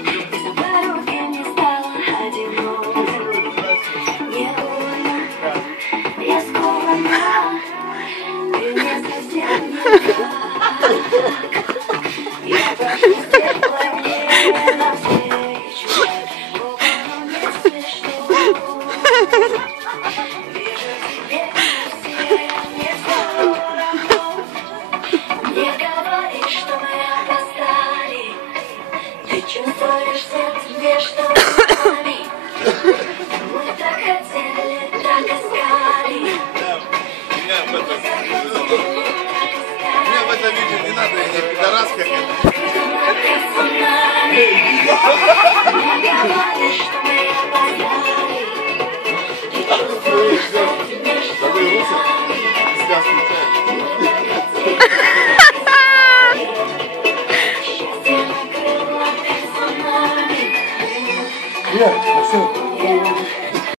Дороге не стало одиноко. Не больно, я скована. Ты не совсем не так. Я прошу стеклами навстречу. Оно не смешно. Вижу тебе всем не все равно. Не говори, что мы опоздали. Ты чувствуешь сердце, что с нами. Мы так хотели, так искали. Меня в этом видео не надо, я не пидорас какая-то. Не говори, что мы опоздали. Ты чувствуешь сердце, что с нами. Счастье накрыло персонами. Нет, все.